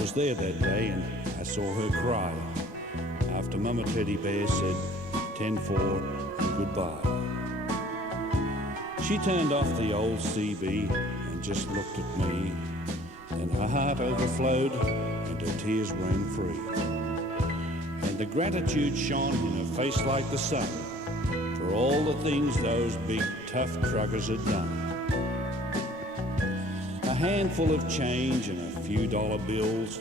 was there that day and I saw her cry after Mama Teddy Bear said 10-4 and goodbye. She turned off the old CB and just looked at me. Then her heart overflowed and her tears ran free. And the gratitude shone in her face like the sun for all the things those big tough truckers had done. A handful of change and a few dollar bills,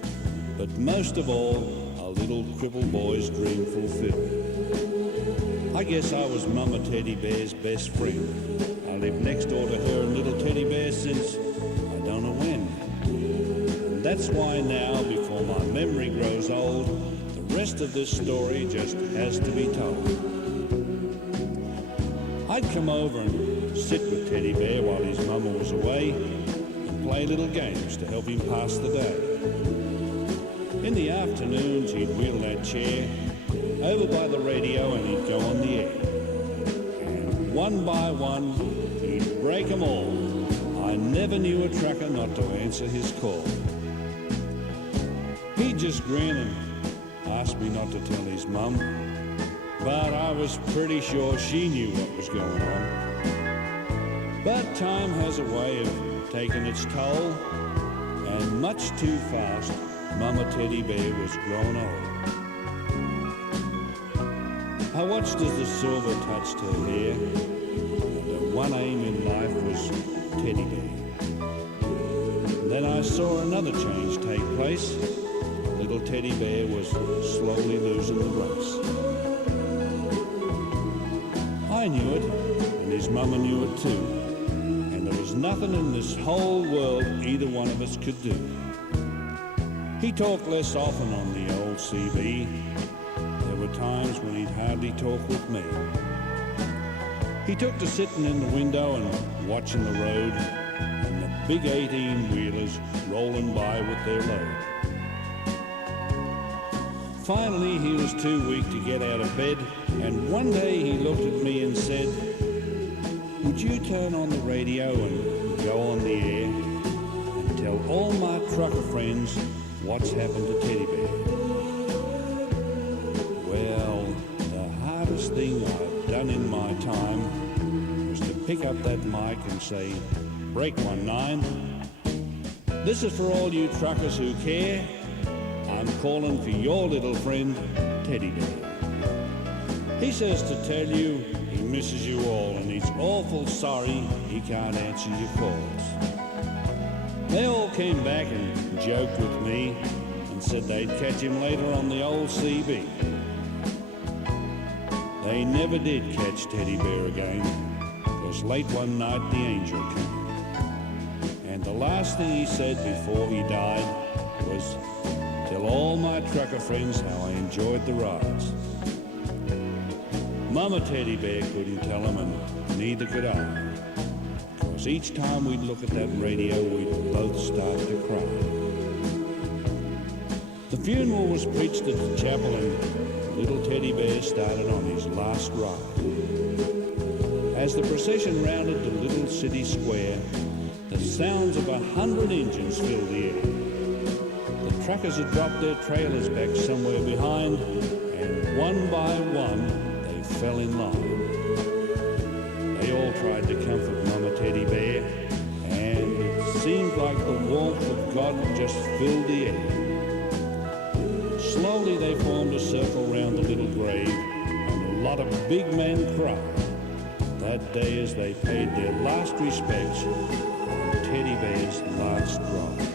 but most of all, a little crippled boy's dream fulfilled. I guess I was Mama Teddy Bear's best friend. I lived next door to her and little Teddy Bear since I don't know when. And that's why now, before my memory grows old, the rest of this story just has to be told. I'd come over and sit with Teddy Bear while his mama was away and play little games to help him pass the day. In the afternoons, he'd wheel that chair over by the radio and he'd go on the air. And one by one, he'd break them all. I never knew a trucker not to answer his call. He'd just grin and ask me not to tell his mum, but I was pretty sure she knew what was going on. But time has a way of taking its toll, and much too fast, Mama Teddy Bear was growing old. I watched as the silver touched her hair, and her one aim in life was Teddy Bear. Then I saw another change take place. Little Teddy Bear was slowly losing the race. I knew it, and his mama knew it too, and there was nothing in this whole world either one of us could do. He talked less often on the old CB. There were times when he'd hardly talk with me. He took to sitting in the window and watching the road and the big 18-wheelers rolling by with their load. Finally, he was too weak to get out of bed, and one day he looked at me and said, "Would you turn on the radio and go on the air and tell all my trucker friends what's happened to Teddy Bear?" Well, the hardest thing I've done in my time was to pick up that mic and say, "Break 1-9. This is for all you truckers who care. I'm calling for your little friend, Teddy Bear. He says to tell you he misses you all and he's awful sorry he can't answer your calls." They all came back and joked with me and said they'd catch him later on the old CB. They never did catch Teddy Bear again, because late one night the angel came. And the last thing he said before he died was, "Tell all my trucker friends how I enjoyed the rides." Mama Teddy Bear couldn't tell him, and neither could I. Because each time we'd look at that radio, we'd both start to cry. The funeral was preached at the chapel, and little Teddy Bear started on his last ride. As the procession rounded the little city square, the sounds of 100 engines filled the air. The truckers had dropped their trailers back somewhere behind, and one by one, they fell in line. They all tried to comfort Mama Teddy Bear, and it seemed like the warmth of God just filled the air. Slowly they formed a circle round the little grave, and a lot of big men cried that day as they paid their last respects on Teddy Bear's last ride.